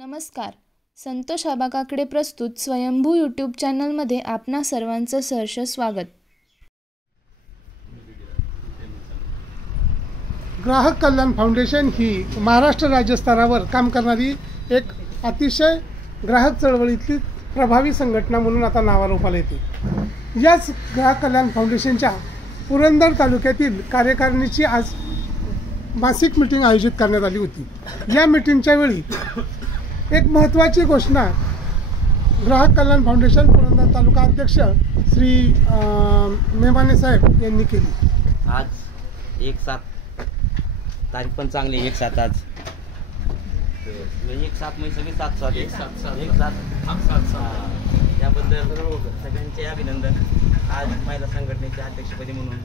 नमस्कार. संतोष आबाकाकडे प्रस्तुत स्वयंभू यूट्यूब चॅनलमध्ये आपणा सर्वांचं सहर्ष स्वागत. ग्राहक कल्याण फाउंडेशन ही महाराष्ट्र राज्य स्तरावर काम करणारी एक अतिशय ग्राहक चळवळीतली प्रभावी संघटना म्हणून आता नावारूपाला येते. याच ग्राहक कल्याण फाउंडेशनच्या पुरंदर तालुक्यातील कार्यकारिणीची आज मासिक मीटिंग आयोजित करण्यात आली होती. या मीटिंगच्या वेळी एक महत्त्वाची घोषणा ग्राहक कल्याण फाउंडेशन पुरंदर तालुका अध्यक्ष श्री मेमाने साहेब यांनी केली. आज 1/7 तारीख पण चांगली 1/7 आज 1/7 म्हणजे सगळे 7/7 याबद्दल सगळ्यांचे अभिनंदन. आज महिला संघटनेच्या अध्यक्षपदी म्हणून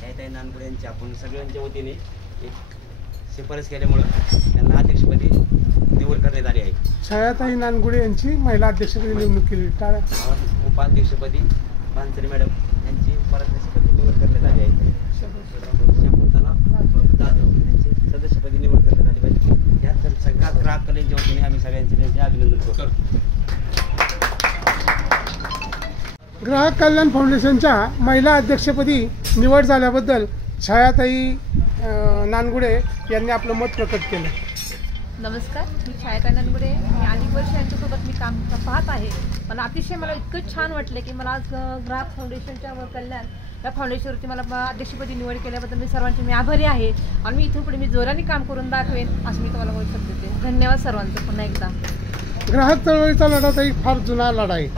छायाताई नानगुडे यांची आपण सगळ्यांच्या वतीने एक शिफारस केल्यामुळं त्यांना अध्यक्षपदी निवड करण्यात आली आहे. छायाताई नानगुडे यांची महिला अध्यक्षपदी निवडणूक केली. उपाध्यक्षपदी पानसरे मॅडम यांची उपाध्यक्षपदी निवड करण्यात आली आहे. शाकुंतला जाधव यांची सदस्यपदी निवड करण्यात आली पाहिजे. या सगळ्या ग्राहक कलेच्या वतीने आम्ही सगळ्यांचे अभिनंदन करतो. ग्राहक कल्याण फाउंडेशनच्या महिला अध्यक्षपदी निवड झाल्याबद्दल छायाताई नानगुडे यांनी आपलं मत प्रकट केलं. नमस्कार, मी छायाताई नानगुडे. मी अनेक वर्ष यांच्यासोबत मी काम पाहत आहे. मला अतिशय इतकं छान वाटलं की मला आज ग्राहक फाउंडेशनच्या कल्याण या फाउंडेशनवरती मला अध्यक्षपदी निवड केल्याबद्दल मी सर्वांचे मी आभारी आहे. आणि मी इथून पुढे मी जोराने काम करून दाखवेन असं मी तुम्हाला बोलू शकते. धन्यवाद सर्वांचं पुन्हा एकदा. ग्राहक चळवळीचा लढा तर एक फार जुना लढा आहे.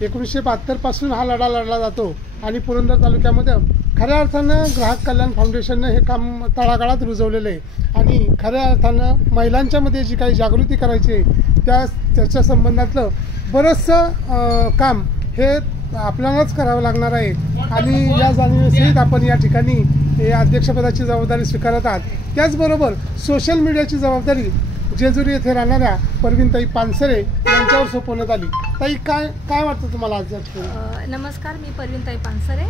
1972 पासून हा लढा लढला जातो आणि पुरंदर तालुक्यामध्ये खऱ्या अर्थानं ग्राहक कल्याण फाउंडेशननं हे काम तळागाळात रुजवलेलं आहे. आणि खऱ्या अर्थानं महिलांच्यामध्ये जी काही जागृती करायची आहे त्याच्या संबंधातलं बरंचसं काम हे आपल्यालाच करावं लागणार आहे. आणि या जाणीवेसहित आपण या ठिकाणी हे अध्यक्षपदाची जबाबदारी स्वीकारत आहात. त्याचबरोबर सोशल मीडियाची जबाबदारी जेजुरी येथे राहणाऱ्या परवीनताई पानसरे यांच्यावर सोपवण्यात आली. ताई, काय वाटतं तुम्हाला आज? नमस्कार, मी परवीनताई पानसरे.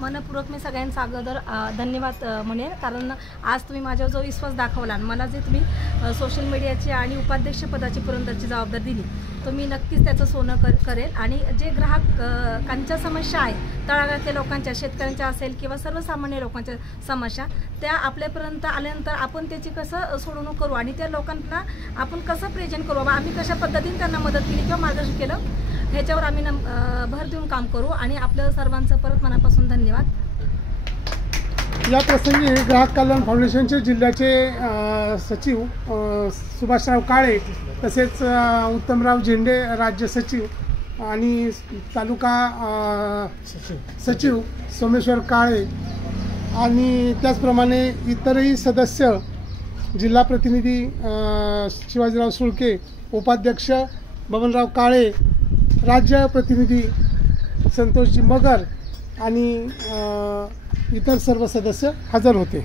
मनपूर्वक मी सगळ्यांचा अगोदर धन्यवाद म्हणेन, कारण आज तुम्ही माझ्यावर जो विश्वास दाखवला आणि मला जे तुम्ही सोशल मीडियाची आणि उपाध्यक्षपदाची पुरंदरची जबाबदारी दिली, तर मी नक्कीच त्याचं सोनं करेल. आणि जे ग्राहकांच्या समस्या आहेत, तळागाळातल्या लोकांच्या, शेतकऱ्यांच्या असेल किंवा सर्वसामान्य लोकांच्या समस्या, त्या आपल्यापर्यंत आल्यानंतर आपण त्याची कसं सोडवणूक करू आणि त्या लोकांना आपण कसं प्रेझेंट करू, बाबा आम्ही कशा पद्धतीने त्यांना मदत केली किंवा मार्गदर्शन केलं, ह्याच्यावर आम्ही भर देऊन काम करू. आणि आपल्या सर्वांचं परत मनापासून धन्यवाद. या प्रसंगी ग्राहक कल्याण फाउंडेशनचे जिल्ह्याचे सचिव सुभाषराव काळे, तसेच उत्तमराव झेंडे राज्य सचिव आणि तालुका सचिव सोमेश्वर काळे आणि त्याचप्रमाणे इतरही सदस्य, जिल्हा प्रतिनिधी शिवाजीराव सुळके, उपाध्यक्ष बबनराव काळे, राज्य प्रतिनिधी संतोषजी मगर आणि इतर सर्व सदस्य हजर होते.